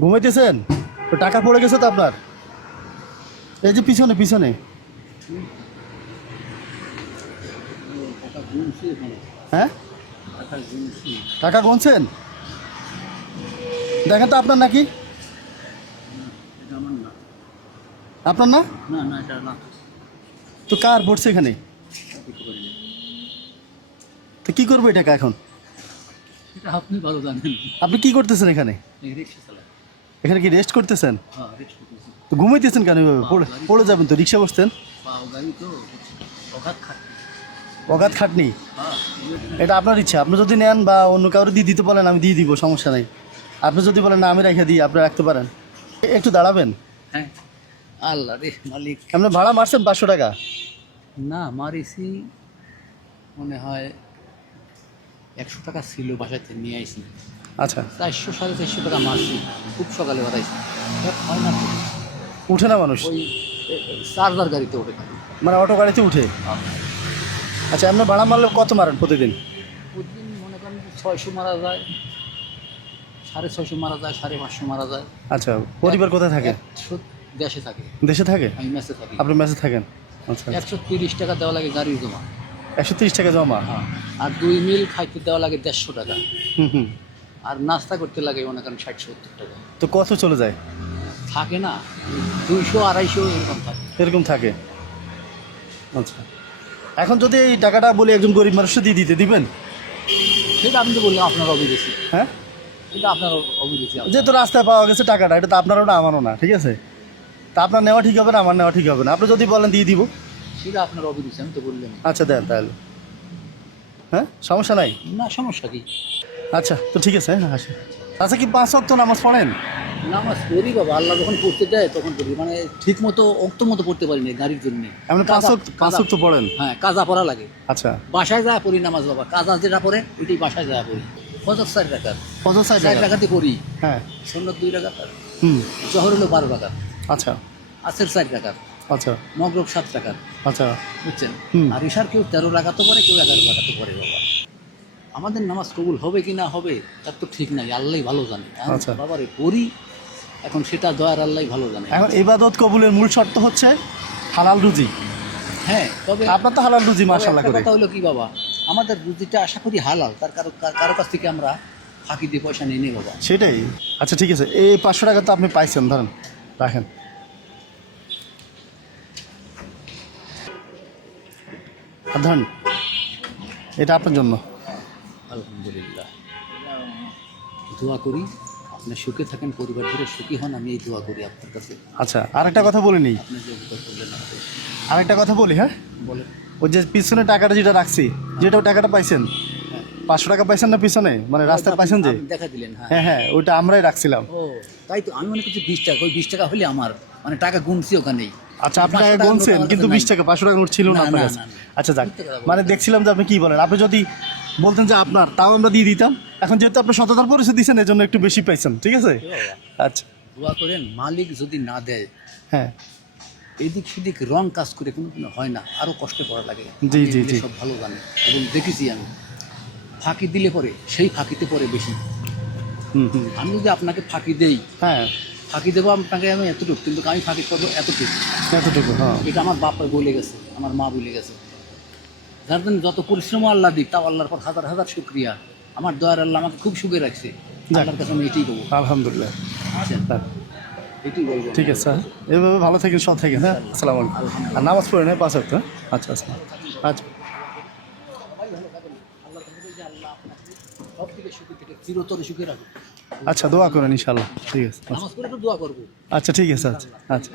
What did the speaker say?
ঘুমাইতেছেন? তো টাকা পড়ে গেছে তো আপনার, এই যে পিছনে পিছনে। হ্যাঁ, টাকা গুনছেন? দেখেন তো আপনার নাকি? আপনার না? তো কার পড়ছে এখানে? তো কি করবো এই টাকা এখন? আপনি ভালো জানেন। আপনি কি করতেছেন এখানে? এখানে কি রেস্ট করতেছেন? তো ঘুমাইতেছেন কেন? পড়ে যাবেন তো, রিক্সা বসতেন। অগাধ খাটনি, এটা আপনার ইচ্ছা। আপনি যদি নেন বা অন্য কাউকে দিয়ে দিতে বলেন, আমি দিয়ে দিব, সমস্যা নাই। আপনি যদি বলেন না আমি রেখে দিই, আপনি রাখতে পারেন। একটু দাঁড়াবেন। হ্যাঁ, আল্লাহ রে মালিক। আপনি ভাড়া মারছেন 500 টাকা? না, মারিছি মনে হয় 100 টাকা ছিল, বাসাতে নিয়ে আইছি। আচ্ছা, 400 450 টাকা মারছি, খুব সকালে বাড়াইছি। হয় না, উঠে না মানুষ? ওই চার্জার গাড়িতে ওঠে। মানে অটো গাড়িতে উঠে? আচ্ছা, আপনি ভাড়া মারলে কত মারেন প্রতিদিন? প্রতিদিন মনে করেন 600 মারা যায়, 650 মারা যায়, 550 মারা যায়। আচ্ছা, পরিবার কোথায় থাকে? দেশে থাকে। দেশে থাকে? আমি মেসে থাকি। আপনি মেসে থাকেন? আচ্ছা, 130 টাকা দেওয়া লাগে গাড়ির জমা। 130 টাকা জমা? হ্যাঁ, আর 2 মিল খাইতে দেওয়া লাগে 150 টাকা। হুম। আর নাস্তা করতে লাগে মনে করেন 60-70 টাকা। তো কত চলে যায়? থাকে না, 200-250 এরকম থাকে। এরকম থাকে? আচ্ছা, এখন যদি এই টাকাটা বলি একজন গরিব মানুষকে দিয়ে দিতে দিবেন? সেটা আপনি তো বললেন আপনার অভিরুচি। হ্যাঁ, এটা আপনার অভিরুচি। যেহেতু রাস্তায় পাওয়া গেছে টাকাটা, এটা তো আপনারও না আমারও না, ঠিক আছে? তা আপনার নেওয়া ঠিক হবে না, আমার নেওয়া ঠিক হবে না। আপনি যদি বলেন দিয়ে দিব। সেটা আপনার অভিরুচি, আমি তো বললেন। আচ্ছা, দেন তাহলে। হ্যাঁ, সমস্যা নাই। না, সমস্যা কি? আচ্ছা, তো ঠিক আছে। হ্যাঁ, আসে। আচ্ছা, কি 5 ওয়াক্ত নামাজ পড়েন? নামাজ পড়ি বাবা, আল্লাহ যখন পড়তে দেয় তখন পড়ি। মানে ঠিক মতো অক্ত মতো পড়তে পারিনি গাড়ির জন্য। আপনি 5 ওয়াক্ত পড়েন? হ্যাঁ, কাজা পড়া লাগে। আচ্ছা, বাসায় যায় পড়ি নামাজ বাবা, কাজা যেটা পড়ে ওইটাই বাসায় যায় পড়ি। ফজর 4 রাকাত, ফজর 4 4 রাকাতে পড়ি। হ্যাঁ। সুন্নত 2 রাকাত, হুম। জোহর হলো 12 রাকাত, আচ্ছা আসর 4 রাকাত, আচ্ছা মাগরিব 7 রাকাত। আচ্ছা। বুঝছেন? হুম। আর ইশার কেউ 13 রাকাতও পড়ে, কেউ 11 রাকাতও পড়ে বাবা। আমাদের নামাজ কবুল হবে কি না হবে তার তো ঠিক নাই, আল্লাহই ভালো জানে। আচ্ছা। বাবারে পড়ি, এখন সেটা দয়ার আল্লাহই ভালো জানে। এখন ইবাদত কবুলের মূল শর্ত হচ্ছে হালাল রুজি। হ্যাঁ, তবে আপনার তো হালাল রুজি, তবে মাশাআল্লাহ একটা করে। কথা হলো কি বাবা, আমাদের রুজিটা আশা করি হালাল, তার কারো কাছ থেকে আমরা ফাঁকি দিয়ে পয়সা নিয়ে নেই বাবা। সেটাই। আচ্ছা, ঠিক আছে। এই 500 টাকা তো আপনি পাইছেন, ধরেন রাখেন। আর ধরেন, এটা আপনার জন্য। আলহামদুলিল্লাহ, দোয়া করি আপনি সুখে থাকেন, পরিবার ধরে সুখী হন, আমি এই দোয়া করি আপনার কাছে। আচ্ছা, আরেকটা কথা বলে নিই। আপনি যে উপকার করলেন আমাকে। আরেকটা কথা বলি। হ্যাঁ, বলেন। ওই যে পিছনে টাকাটা যেটা রাখছি, যেটা টাকাটা পাইছেন, 500 টাকা পাইছেন না পিছনে, মানে রাস্তায় পাইছেন যে? আপনি দেখা দিলেন। হ্যাঁ হ্যাঁ হ্যাঁ, ওইটা আমরাই রাখছিলাম। ও, তাই তো আমি মনে করছি 20 টাকা। ওই 20 টাকা হলে আমার মানে টাকা গুনছি ওখানেই। আচ্ছা, আপনি টাকা গুনছেন কিন্তু 20 টাকা 500 টাকা নোট ছিল না আপনার কাছে? আচ্ছা, যাক। মানে দেখছিলাম যে আপনি কি বলেন। আপনি যদি বলতেন যে আপনার, তাও আমরা দিয়ে দিতাম। এখন যেহেতু আপনি সততার পরিচয় দিচ্ছেন, এর জন্য একটু বেশি পাইছেন, ঠিক আছে? আচ্ছা, দোয়া করেন মালিক যদি না দেয়, হ্যাঁ, এদিক সেদিক রং কাজ করে কোনো হয় না, আরও কষ্টে পড়া লাগে। জি জি জি, সব ভালো জানে এবং দেখেছি আমি। ফাঁকি দিলে পরে সেই ফাঁকিতে পরে বেশি। হুম। আমি যদি আপনাকে ফাঁকি দেই, হ্যাঁ, ফাঁকি দেবো আপনাকে আমি এতটুকু, কিন্তু আমি ফাঁকি করবো এতটুকু। এতটুকু। হ্যাঁ, এটা আমার বাপ বলে গেছে, আমার মা বলে গেছে। যার জন্য যত পরিশ্রম আল্লাহ দিক, তাও আল্লাহর পর হাজার হাজার শুকরিয়া। আমার দয়ার আল্লাহ আমাকে খুব সুখে রাখছে। আল্লাহর কাছে আমি এটাই করবো। আলহামদুলিল্লাহ। বুঝছেন? এটাই বলবো। ঠিক আছে স্যার, এভাবে ভালো থাকেন, সব থাকেন। হ্যাঁ, আসসালামু আলাইকুম। আর নামাজ পড়েন, 5 ওয়াক্ত। আচ্ছা আচ্ছা আচ্ছা। সব থেকে সুখী থেকে চিরতর সুখে রাখবো। আচ্ছা, দোয়া করেন ইনশাআল্লাহ। ঠিক আছে। নামাজ পড়ে তো দোয়া করবো। আচ্ছা, ঠিক আছে। আচ্ছা আচ্ছা।